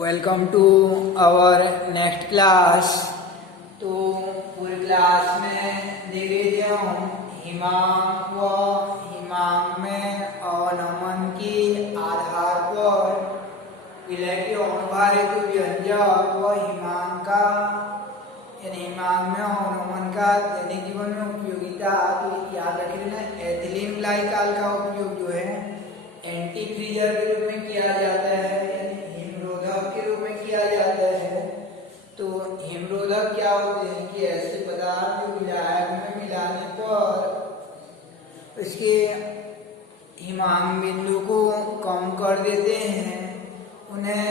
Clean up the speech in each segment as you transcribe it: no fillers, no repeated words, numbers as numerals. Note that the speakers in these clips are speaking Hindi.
Welcome to our next class. तो पूरी क्लास में देख लीजिए हम हिमांक व हिमांक में अवनमन के आधार पर विलय के अनुभार हेतु व्यंजक व हिमांक का यानी हिमांक में अवनमन का दैनिक जीवन में उपयोगिता। तो याद रखिए ना, एथिलीन ग्लाइकॉल का उपयोग जो है एंटी फ्रीजर के रूप में किया जाता है, हिमरोधक के रूप में किया जाता है। तो हिमरोधक क्या होते हैं कि ऐसे पदार्थ जो विलायक में मिलाने पर इसके हिमांक बिंदु को कम कर देते हैं, उन्हें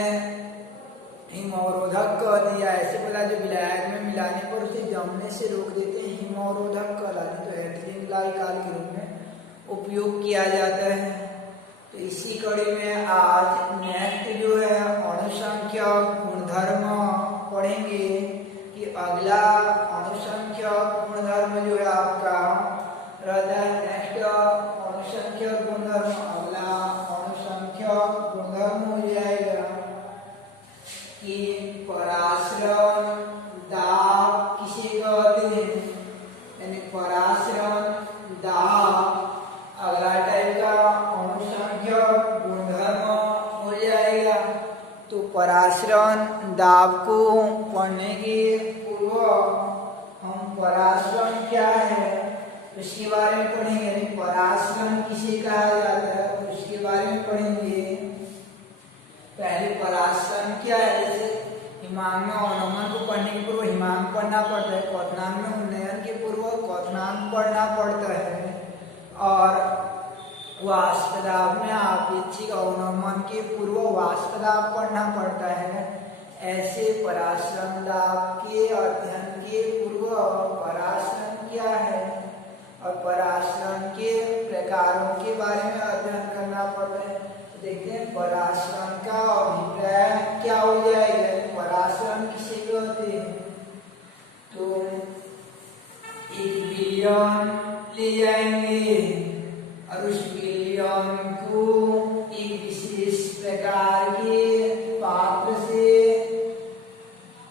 हिमअवरोधक कहते हैं। ऐसे पदार्थ जो विलायक में मिलाने पर उसे जमने से रोक देते हैं, हिमअवरोधक कहलाते हैं। तो एथिलीन ग्लाइकॉल के रूप में उपयोग किया जाता है। तो इसी कड़ी में आज नेक्स्ट जो है अणुसंख्यक गुणधर्म पढ़ेंगे कि अगला अणुसंख्यक गुणधर्म जो है आपका रहता है नेक्स्ट अणुसंख्यक गुणधर्म। अगला अणुसंख्यक गुणधर्म हो जाएगा कि परासरण दाब किसे कहते हैं, यानी परासरण दाब अगला टाइप का अणुसंख्यक गुणधर्म हो जाएगा। तो परासरण दाब को पढ़ने के पूर्व हम परासरण क्या है उसके बारे में पढ़ेंगे, यानी परासरण किसे कहा जाता है उसके बारे में पढ़ेंगे। पहले परासरण क्या है, जैसे हिमांक में अवनमन को पढ़ने के पूर्व हिमांक पढ़ना पड़ता है, क्वथनांक में उन्नयन के पूर्व क्वथनांक पढ़ना पड़ता है, और वाष्प दाब में आपेक्षिक अवनमन के पूर्व वाष्प दाब पढ़ना पड़ता है। ऐसे परासरण दाब के अध्ययन के पूर्व परासरण क्या है और परासरण के प्रकारों के बारे में अध्ययन करना पड़ता है। तो देखते हैं परासरण का अभिप्राय क्या हो जाएगा, परासरण किसे कहते हैं। तो एक विलयन ले जाएंगे और उस विलयन को एक विशेष प्रकार के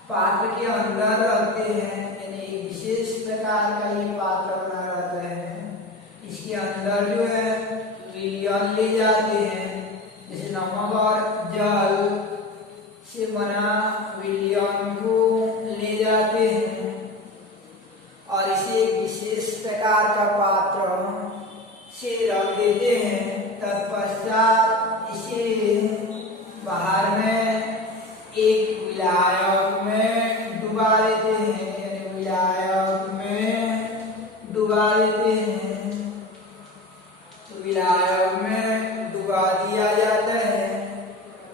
पात्र के अंदर रखते हैं, यानी एक विशेष प्रकार का ये पात्र बना रहता है। इसके अंदर जो है विलयन ले जाते हैं, जैसे नमक और जल से बना विलयन को ले जाते हैं और इसे एक विशेष प्रकार का पात्र से रख देते हैं। तत्पश्चात इसे बाहर में एक विलायक में डुबा देते हैं, यानी विलायक में डुबा देते हैं। तो विलायक में डुबा दिया जाता है।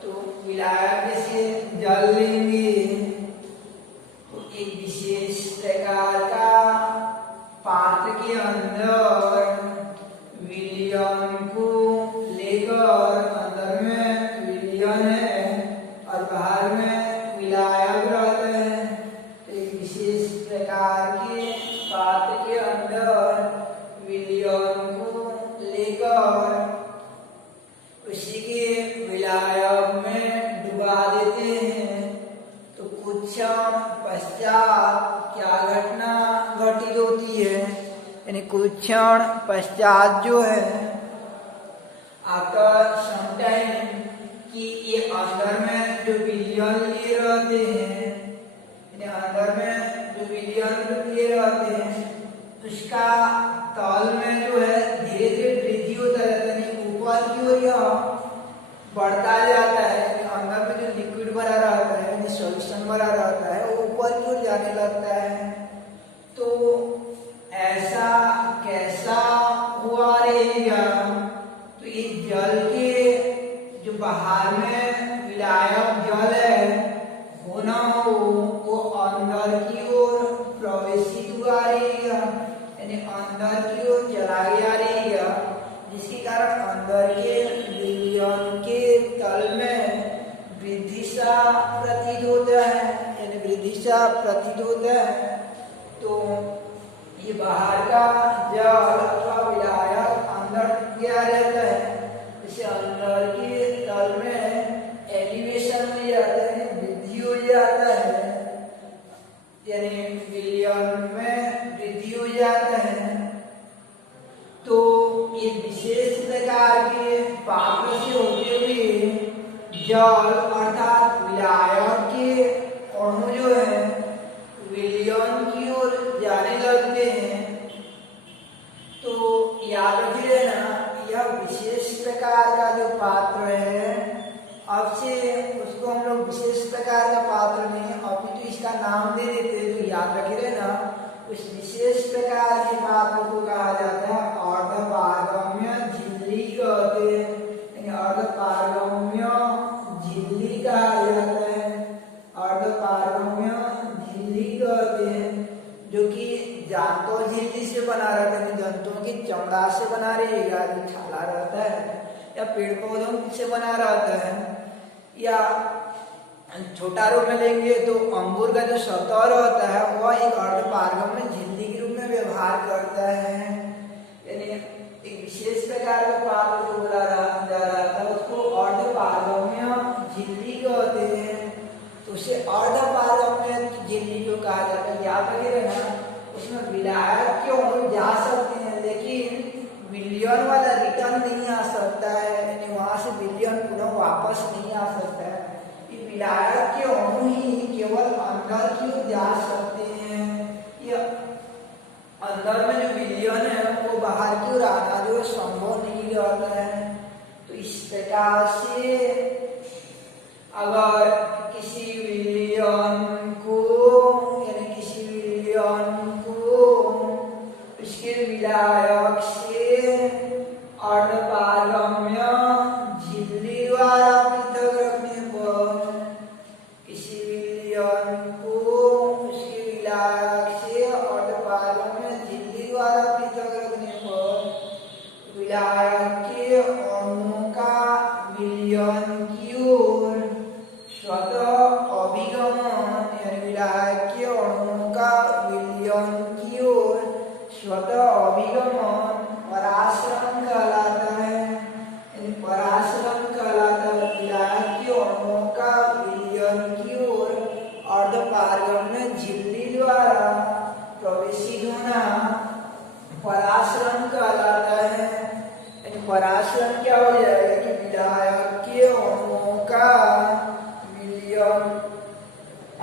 तो विलायक से जल लेंगे तो एक विशेष प्रकार का पात्र के अंदर विलयन को लेकर, अंदर में विलयन है और बाहर में विलायक रहता है। तो एक विशेष प्रकार के पात्र के अंदर विलयन को लेकर उसी के विलायक में डुबा देते हैं। तो कुछ क्षण पश्चात क्या घटना घटित होती है, यानी कुछ क्षण पश्चात जो है आफ्टर सम टाइम कि ये अंदर में जो विलयन लिए रहते हैं, यानी अंदर में जो विलयन लिए रहते हैं उसका तल में जो है धीरे धीरे वृद्धि होता रहता है, यानी ऊपर की ओर यह बढ़ता जाता है। अंदर में जो लिक्विड भरा रहता है, यानी सॉल्यूशन भरा रहता है, वो ऊपर की ओर जाने लगता है। तो ऐसा कैसा हुआ रहेगा, तो ये जल के जो बाहर में विलायक जल है वो ना हो, वो अंदर की ओर प्रवेशित हुआ रहेगा, यानी अंदर की ओर चला गया रहेगा, जिसके कारण अंदर के विलयन के तल में वृद्धि सा प्रतीत होता है, यानी वृद्धि सा प्रतीत होता है। तो ये बाहर का जल अथवा विलायक अंदर गया रहता है, इसे अंदर के तल में एलिवेशन में जाते हैं, जल अर्थात विलायक के अणु जो है विलयन की ओर जाने लगते हैं तो याद रखिए ना, यह विशेष प्रकार का जो पात्र है, अब से उसको हम लोग विशेष प्रकार का पात्र नहीं अपितु इसका नाम दे देते हैं। तो याद रखिए ना, उस विशेष प्रकार के पात्र को कहा जाता है अर्धपारगम्य झिल्ली कहते हैं, अर्धपारगम्य झिल्ली कहा जाता है, अर्धपारगम्य झिल्ली कहते हैं, जो कि जांतों झिल्ली से बना रहता है, जंतुओं की चमड़ा से बना रहेगा, जो छाला रहता है, या पेड़ पौधों से बना रहता है, या छोटा रूप में लेंगे तो अंगूर का जो सतह रहता है वह एक अर्धपारगम्य झिल्ली के रूप में व्यवहार करता है। यानी एक विशेष प्रकार का पात्र जो बोला जा रहा था उसको अर्धपारगम्य झिल्ली कहते हैं। तो उसे अर्धपारगम्य झिल्ली जो कहा जाता है, याद रखिएगा ना, उसमें विलायक के अणु जा सकते हैं लेकिन विलयन वाला रिटर्न नहीं आ सकता है, यानी वहां से विलयन पुनः वापस नहीं आ सकता है। विलायक के अणु ही केवल अंदर की ओर जा सकते हैं, या अंदर में जो विलयन है वो बाहर की ओर आना जो संभव नहीं रहता है। तो इस प्रकार से अगर किसी विलयन को, यानी किसी विलयन को उसके विलायक से अर्धपारगम्य झिल्ली द्वारा पृथक रखने पर, किसी विलयन को उसके विलायक से अर्धपारगम्य झिल्ली द्वारा पृथक रखने पर विलायक के अणुओं का विलयन की ओर स्वतः अभिगमन, यानी विलायक के अणुओं का विलयन की ओर स्वतः अभिगमन पराश्रम कहलाता है, यानी पराश्रम कहलाता है। विलायक के अणुओं का विलयन की ओर अर्धपारगम्य झिल्ली द्वारा प्रवेशित होना पराश्रम कहलाता है। यानी पराश्रम क्या हो जाएगा कि विलायक के अणुओं का विलयन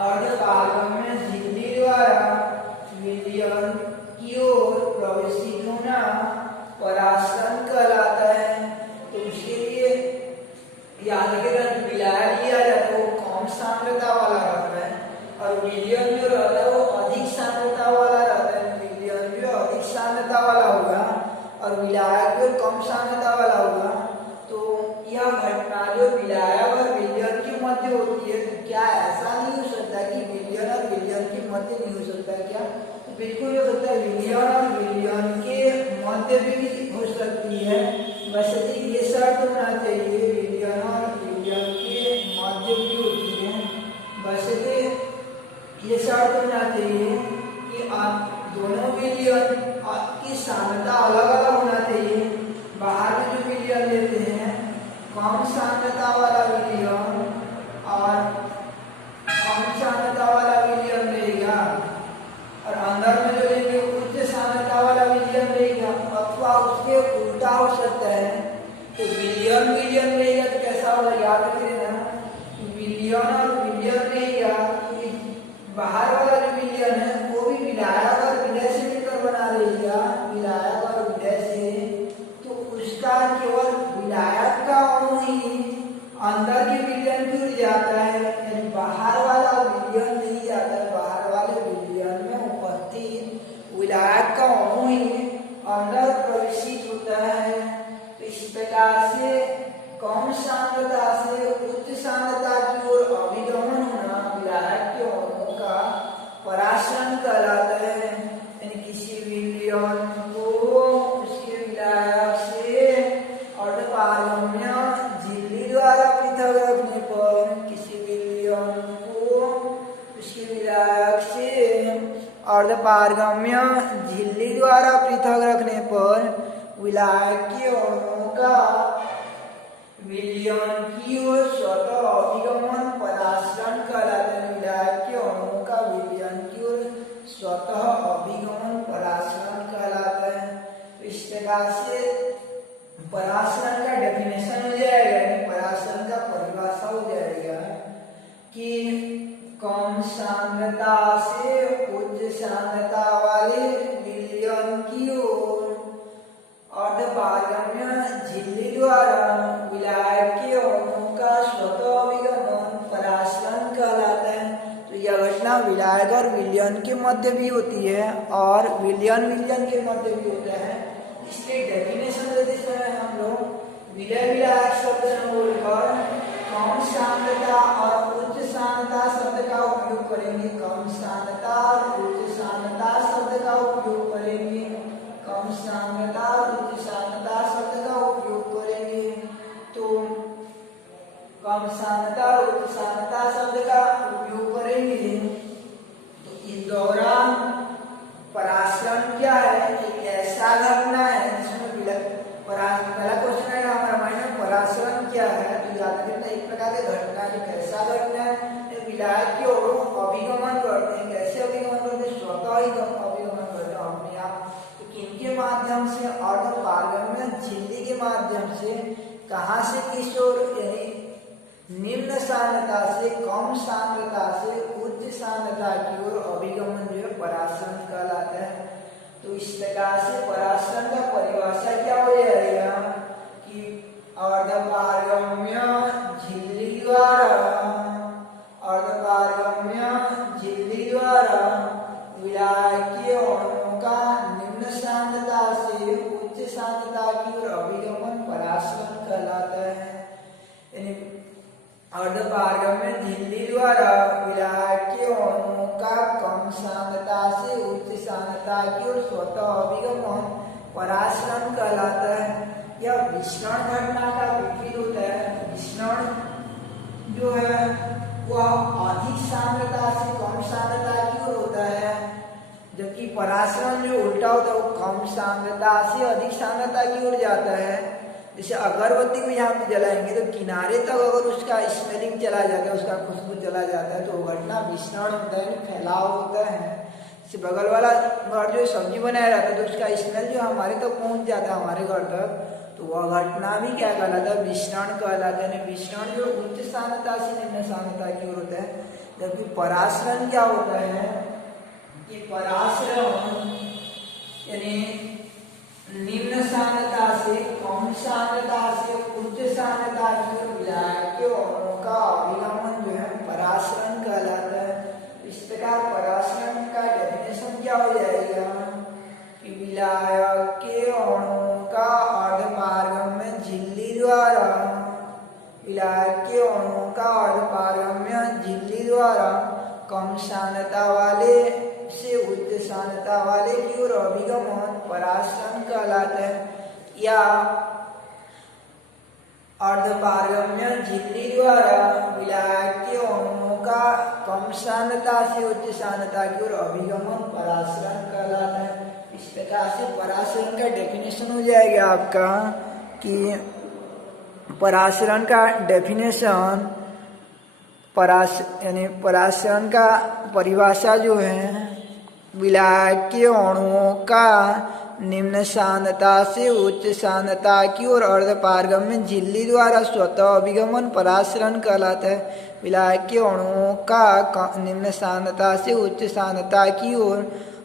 अर्धपारगम्य झिल्ली द्वारा विलयन की ओर प्रवेशित होना पराश्रम कहलाता है। तो उसके लिए याद रखिएगा, विलायक लिया जाता है वो कम सांद्रता वाला रहता है और विलयन जो रहता है वो अधिक सांद्रता वाला रहता है। विलयन जो अधिक सांद्रता वाला होगा और विलायक जो कम सांद्रता वाला होगा, तो यह घटना जो विलायक और विलयन के मध्य होती है, तो क्या ऐसा नहीं हो सकता कि विलयन और विलयन के मध्य नहीं हो सकता? क्या बिल्कुल हो सकता है, विलयन और विलयन के मध्य भी हो सकती है। वैसे ये शर्त होना चाहिए, विलयन और विलयन के मध्य भी होती है। वैसे ये शर्त होना चाहिए कि दोनों विलयन की सांद्रता अलग अलग होना चाहिए। बाहर में जो विलयन लेते हैं कम सांद्रता वाला विलयन और कम सांद्रता वाला विलयन रहेगा, और अंदर में जो लेंगे उच्च सांद्रता वाला विलयन रहेगा, अथवा उसके उल्टा हो सकता है। तो विलयन रहेगा तो कैसा होगा, याद रखिएगा, विलयन और विलयन रहेगा, बाहर वाला जो विलयन है वो भी विलायक और विलय से मिलकर बना रहेगा, विलायक और विलय से। तो उसका केवल विलायक का अणु ही अंदर के विलयन की ओर जाता है, यानी बाहर वाला विलयन नहीं जाता है। बाहर वाले विलयन में उपस्थित विलायक का अणु ही अंदर प्रवेशित होता है। तो इस प्रकार से कम सांद्रता से उच्च सांद्रता की ओर अभिगमन होना विलायक के अणुओं का पराश्रम कहलाता है। यानी किसी विलयन को उसके विलायक से अर्धपारगम्य झिल्ली द्वारा पृथक रखने पर, किसी विलयन को उसके विलायक से अर्धपारगम्य झिल्ली द्वारा पृथक रखने पर विलायक के अणुओं का विलयन की ओर स्वतः अभिगमन पराश्रम कहलाता है। विलायक के अणुओं का विलयन की ओर स्वतः अभिगमन पराश्रम कहलाता है। तो इस प्रकार से पराश्रम का डेफिनेशन हो जाएगा, पराश्रम का परिभाषा हो विलयन के मध्य भी होती है और विलयन विलयन के मध्य भी होता है। इसके डेफिनेशन देते समय हम लोग विलय विलायक शब्द न बोलकर कम सांद्रता और उच्च सांद्रता शब्द का उपयोग करेंगे। कम सांद्रता और उच्च सांद्रता शब्द का उपयोग करेंगे। कम सांद्रता और उच्च सांद्रता शब्द का उपयोग करेंगे। तो कम सांद्रता और उच्च सांद्रता शब्द का उपयोग करेंगे। तो इस दौरान परासरण क्या है? एक ऐसा घटना है जिसमें पहला क्वेश्चन है हमारा माइंड में, परासरण क्या है? तो याद रखना एक प्रकार की घटना है। कैसा घटना है? विलायक की ओर अभिगमन करते हैं। कैसे अभिगमन करते हैं? स्वतः ही अभिगमन करते हैं अपने आप। तो किनके माध्यम से? अर्धपारगम्य झिल्ली के माध्यम से। कहाँ से किस ओर? यानी निम्न सांद्रता से कम सांद्रता से उच्च सांद्रता की ओर अभिगमन जो है परासरण कहलाता है। तो इस प्रकार से परासरण का परिभाषा क्या हो जाएगा कि अर्धपारगम्य झिल्ली द्वारा विलायक के अणुओं का निम्न सांद्रता से उच्च सांद्रता की ओर अभिगमन परासरण कहलाता है। यानी अर्धपारगम्य झिल्ली द्वारा विलायक के अणुओं का कम सांद्रता से उच्च सांद्रता की ओर स्वतः अभिगमन परासरण कहलाता है। यह विसरण घटना का विपरीत होता है। विसरण जो है वह अधिक सांद्रता से कम सांद्रता की ओर होता है, जबकि परासरण जो उल्टा होता है वो कम सांद्रता से अधिक सांद्रता की ओर जाता है। जैसे अगरबत्ती को यहाँ पे जलाएंगे तो किनारे तक अगर उसका स्मेलिंग चला जाता है, उसका खुशबू चला जाता है, तो वो घटना विसरण होता है, फैलाव होता है। जैसे बगल वाला घर जो सब्जी बनाया जाता है तो उसका स्मेल जो हमारे तक पहुँच जाता है, हमारे घर तक, तो वह घटना भी क्या कहलाता है? विसरण कहलाता है। विसरण जो उच्च सांद्रता से निम्न सांद्रता की ओर होता है, जबकि परासरण क्या होता है कि परासरण यानी निम्न सांद्रता से कम सांद्रता से उच्च सांद्रता की ओर विलायक के अणुओं का अभिगमन जो है परासरण कहलाता है। इस प्रकार परासरण का डेफिनेशन क्या हो जाएगा कि विलायक के अणुओं का अर्धपारगम्य झिल्ली द्वारा विलायक के अणुओं का अर्धपारगम्य झिल्ली द्वारा कम सांद्रता वाले से उच्च सांद्रता वाले की ओर अभिगमन परासरण कहलाता है। या अर्धपारगम्य झिल्ली द्वारा विलायक के अणुओं का कम सांद्रता से उच्च सांद्रता की ओर अभिगमन परासरण कहलाता है। इस प्रकार से परासरण का डेफिनेशन हो जाएगा आपका कि परासरण का डेफिनेशन यानी परासरण का परिभाषा जो है विलायक के अणुओं का निम्न सांद्रता से उच्च सांद्रता की ओर अर्धपारगम्य झिल्ली द्वारा स्वतः अभिगमन परासरण कहलाता है। विलायक के अणुओं का निम्न सांद्रता से उच्च सांद्रता की ओर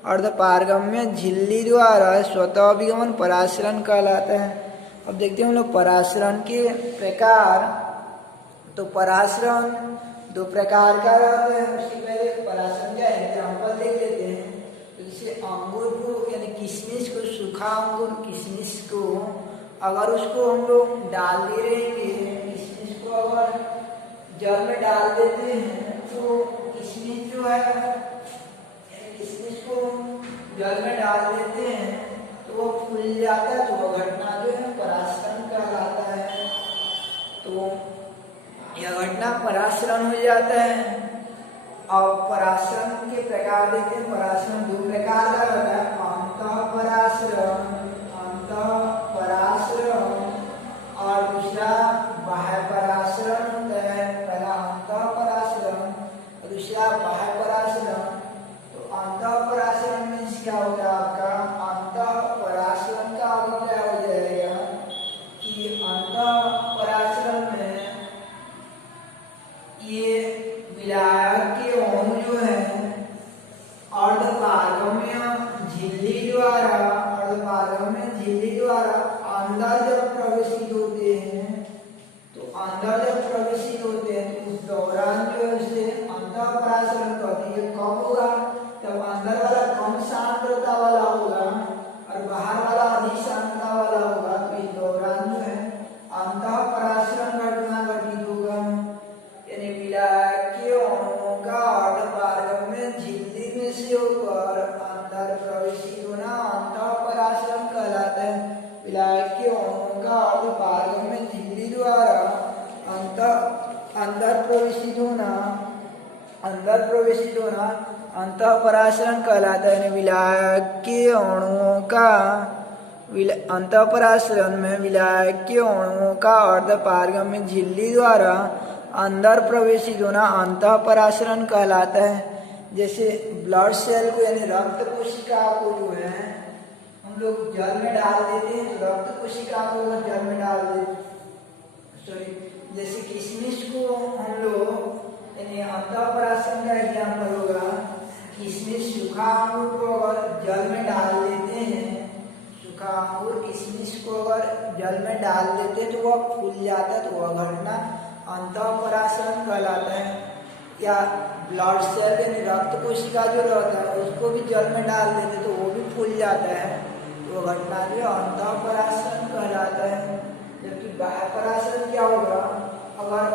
अर्धपारगम्य झिल्ली द्वारा स्वतः अभिगमन परासरण कहलाता है। अब देखते हैं हम लोग परासरण के प्रकार। तो परासरण दो प्रकार का रहता है। उससे पहले परासरण का एग्जाम्पल देख लेते हैं। जैसे अंगूर को यानी किशमिश को, सूखा अंगूर किशमिश को अगर उसको हम लोग डाल दे रहेंगे, किशमिश को अगर जल में डाल देते हैं तो किशमिश जो है किशमिश को जल में डाल देते हैं तो वो फूल जाता है, तो वह घटना जो है परासरण कहलाता है। तो यह घटना परासरण हो जाता है। और परासरण के प्रकार देखते हैं। परासरण दो प्रकार का रहता है, अंतःपरासरण और दूसरा बाह्य परासरण होता है। पहला अंतःपरासरण और दूसरा बाह्य परासरण। तो अंतःपरासरण में क्या होगा आपका? अंतःपरासरण का अभिप्राय हो जाएगा कि अंतःपरासरण में ये विलायक के अणु जो है अर्धपारगम्य झिल्ली द्वारा अंदर प्रवेशित होना अंतःपराशरण कहलाता है। यानी विलायक के अणुओं का अंतःपराशरण में विलायक के अणुओं का अर्धपारगम्य झिल्ली द्वारा अंदर प्रवेशित होना अंतःपराशरण कहलाता है। जैसे ब्लड सेल को यानी रक्त कोशिका को जो है हम लोग जल में डाल देते हैं, तो रक्त कोशिका को जल में डाल देते, जैसे किशमिश को हम लोग यानी अंतःपराशरण का एग्जाम्पल होगा, किशमिश सूखा अंगूर को अगर जल में डाल देते हैं, सूखा अंगूर किशमिश को अगर जल में डाल देते हैं तो वह फूल जाता है, तो वह घटना अंतःपराशरण कहलाता है। या ब्लड सेल यानी रक्त कोशिका जो रहता है उसको भी जल में डाल देते तो वो भी फूल जाता है, तो वह घटना जो अंतःपराशरण कहलाता है। जबकि बाह्यपराशरण क्या होगा, अगर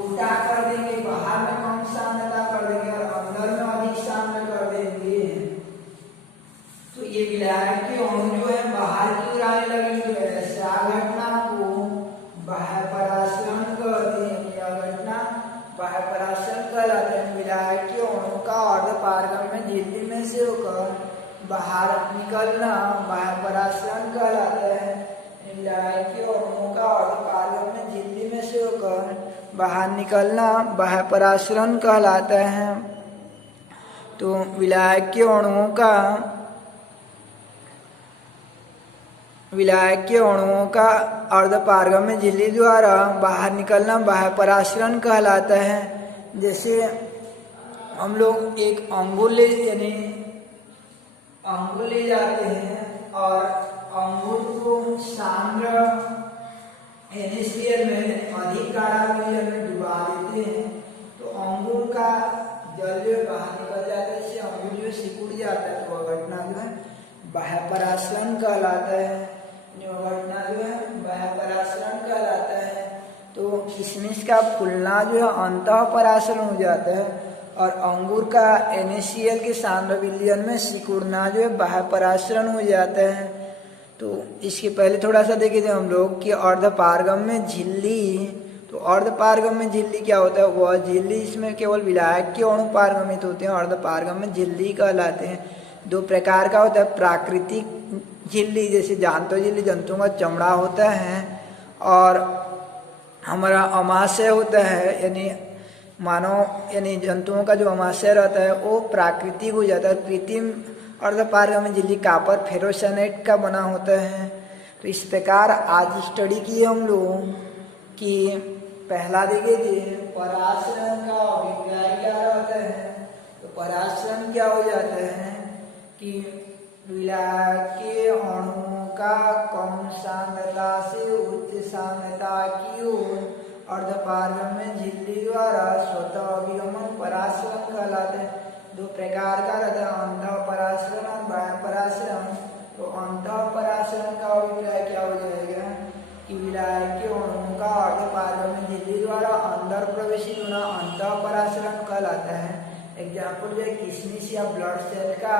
उल्टा कर देंगे, बाहर में कम सांद्रता कर देंगे और अंदर में अधिक सांद्र कर देंगे, तो ये विलायक के अणु जो है बाहर की ओर आने लगेंगे, तो ऐसा घटना को बाह्यपराशरण कहते हैं। यह घटना बाह्यपराशरण कहलाता है। विलायक के अणु का अर्धपारगम्य झिल्ली में से होकर बाहर निकलना बाह्यपराशरण कहलाता है। विलायक के अणुओं का अर्धपारगम्य झिल्ली में से होकर बाहर निकलना बाह्यपराशरण कहलाता है। तो विलायक के अणुओं का अर्धपारगम्य झिल्ली द्वारा बाहर निकलना बाह्यपराशरण कहलाता है। जैसे हम लोग एक अंगूर ले जाते हैं और अंगूर को सांद्र NaCl में अधिक गाढ़ा जल में डुबा देते हैं, तो अंगूर का जल जो बाहर निकल जाता है, इससे अंगूर जो सिकुड़ जाता है, तो वह घटना जो है बाह्यपराशरण कहलाता है। घटना जो है बाह्यपराशरण कहलाता है। तो किशमिश का फूलना जो है अंतःपराशरण हो जाता है और अंगूर का NaCl के सांद्र विलयन में सिकुड़ना जो है बाह्यपराशरण हो जाता है। तो इसके पहले थोड़ा सा देखे थे हम लोग कि अर्धपारगम्य झिल्ली, तो अर्धपारगम्य झिल्ली क्या होता है, वह झिल्ली इसमें केवल विलायक के अणु पारगमित होते हैं, अर्धपारगम्य झिल्ली कहलाते हैं। दो प्रकार का होता है, प्राकृतिक झिल्ली जैसे जानतो झिल्ली जंतुओं का चमड़ा होता है, और हमारा अमाशय होता है यानी मानव यानी जंतुओं का जो अमाशय रहता है वो प्राकृतिक हो जाता है। कृत्रिम अर्धपारगम्य झिल्ली कापर फेरोसाइनेट का बना होता है। तो इस प्रकार आज स्टडी किए हम लोग कि पहला देखे थे पराशरण का अभिप्राय क्या रहता है। तो पराशरण क्या हो जाता है कि विलायक के अणुओं का कम सांद्रता से उच्च सांद्रता की ओर अर्धपारगम्य झिल्ली द्वारा स्वतः अभिगमन पराशरण कहलाते हैं। दो प्रकार का रहता है, अंतःपराशरण और बाह्यपराशरण। तो अंतःपराशरण का अभिप्राय क्या हो जाएगा कि विलायक के अणुओं का अर्धपारगम्य झिल्ली द्वारा अंदर प्रवेशित होना अंतःपराशरण कहलाता है। एग्जाम्पल जो है किशमिश या ब्लड सेल का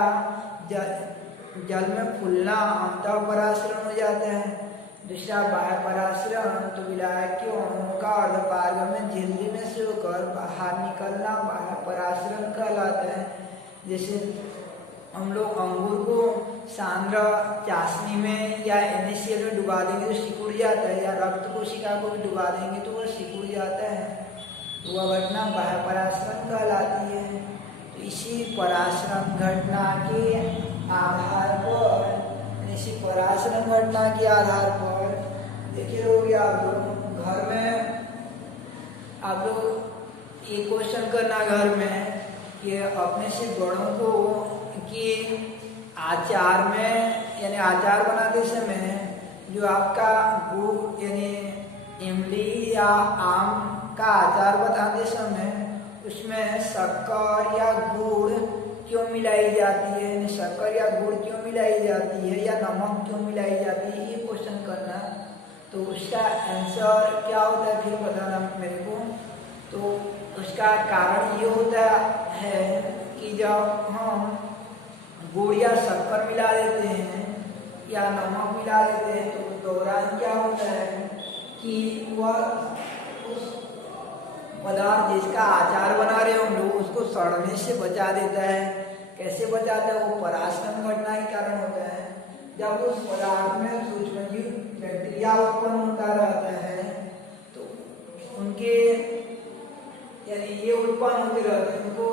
जल में फूलना अंतःपराशरण हो जाता है। दूसरा बाह्यपराशरण, तो विलायक के अणुओं का अर्धपारगम्य झिल्ली में से होकर बाहर निकलना बाह्यपराशरण कहलाता है। जैसे हम लोग अंगूर को सांद्र चाशनी में या NaCl में डुबा देंगे तो सिकुड़ जाता है, या रक्त कोशिका को भी डुबा देंगे तो वह सिकुड़ जाता है, तो वह घटना बाह्यपराशरण कहलाती है। तो इसी पराशरण घटना के आधार पर, इसी पराशरण घटना के आधार पर देखिए लोग आप लोग घर में आप लोग एक क्वेश्चन करना घर में कि अपने से बड़ों को कि अचार में यानी अचार बनाते समय जो आपका गुड़ यानी इमली या आम का अचार बनाते समय उसमें शक्कर या गुड़ क्यों मिलाई जाती है, यानी शक्कर या गुड़ क्यों मिलाई जाती है या नमक क्यों मिलाई जाती है, ये क्वेश्चन करना। तो उसका आंसर क्या होता है फिर बताना मेरे को। तो उसका कारण ये होता है कि जब हम गुड़ या शक्कर मिला देते हैं या नमक मिला देते हैं तो उस दौरान क्या होता है कि वह उस पदार्थ जिसका आचार बना रहे हम लोग उसको सड़ने से बचा देता है। कैसे बचाता है? वो पराश्रम घटना के कारण होता है। जब उस पदार्थ में सूक्ष्मजीव बैक्टीरिया उत्पन्न होता रहता है तो उनके यानी ये उत्पन्न होते रहते हैं, उनको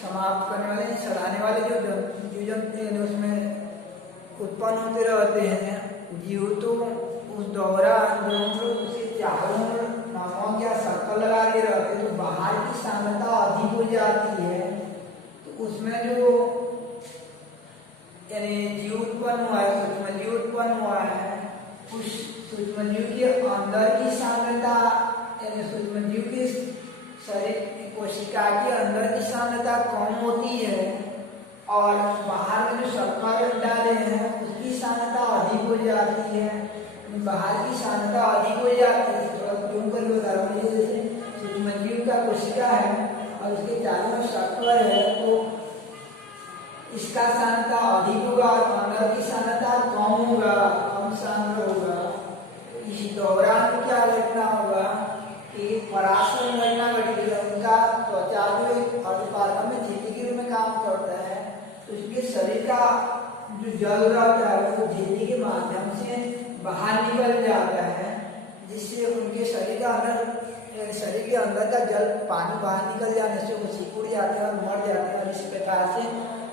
समाप्त करने वाले सड़ाने वाले जो जीव जंतु उसमें उत्पन्न होते रहते हैं जीव, तो उस दौरान जो हम लोग उसे चारों नमक या शक्कर लगा के रहते हैं तो बाहर की सांद्रता अधिक हो जाती है। तो उसमें जो यानी जीव उत्पन्न हुआ है, सूक्ष्मजीव उत्पन्न हुआ है, उस सूक्ष्मजीव के अंदर की सांद्रता यानी सूक्ष्मजीव के शरीर कोशिका के अंदर की सांद्रता कम होती है और बाहर में जो शक्कर डाले हैं उसकी सांद्रता अधिक हो जाती है। बाहर की सांद्रता अधिक हो जाती है, थोड़ा क्यों कर बता रहा हूँ। जैसे सूक्ष्मजीव का कोशिका है और उसके चारों में शक्कर है तो इसका सांद्रता अधिक होगा और अंदर की सांद्रता कम होगा, कम सांद्र होगा। इस दौरान क्या घटना होगा कि पराश्रम घटना घटेगी। उनका त्वचा जो अर्धपारगम में झिल्ली के रूप में काम करता है तो उसके शरीर का जो जल रहता है वो झिल्ली के माध्यम से बाहर निकल जाता है, जिससे उनके शरीर के अंदर का जल पानी बाहर निकल जाने से वो सिकुड़ जाते हैं और मर जाते हैं और इस प्रकार से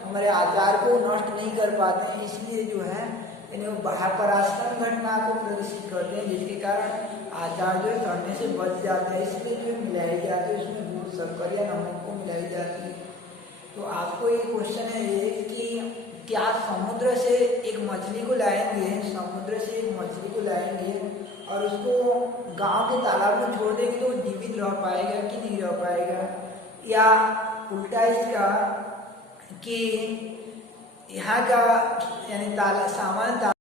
हमारे आचार को नष्ट नहीं कर पाते हैं। इसलिए जो है यानी वो बाहर पराश्रम घटना को प्रदर्शित करते हैं, जिसके कारण आचार जो है सड़ने से बच जाता है। इसलिए जो मिलाई जाती है उसमें दूध शक्कर या नमक को मिलाई जाती है। तो आपको एक क्वेश्चन है ये कि क्या समुद्र से एक मछली को लाएंगे, समुद्र से एक मछली को लाएंगे और उसको गांव के तालाब में छोड़ देंगे तो वो जीवित रह पाएगा कि नहीं रह पाएगा? या उल्टा इसका कि यहाँ का यानी सामान्य